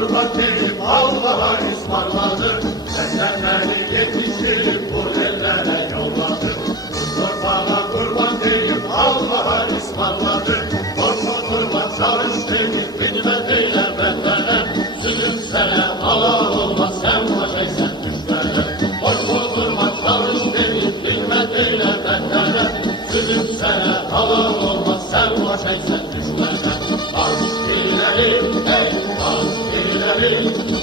kurban deyip Allah'a ısmarladı. Esenleri yetiştirip bu ellere yolladı. Kurban'a kurban deyip Allah'a ısmarladı. Korkma kurban çalış deyip bilmediyle bendene. Sütüm sene halal olmaz sen vazeysen düşmene. Korkma kurban çalış deyip bilmediyle bendene. Sütüm sene halal olmaz sen vazeysen düşmene. Az ileri, ey az ileri.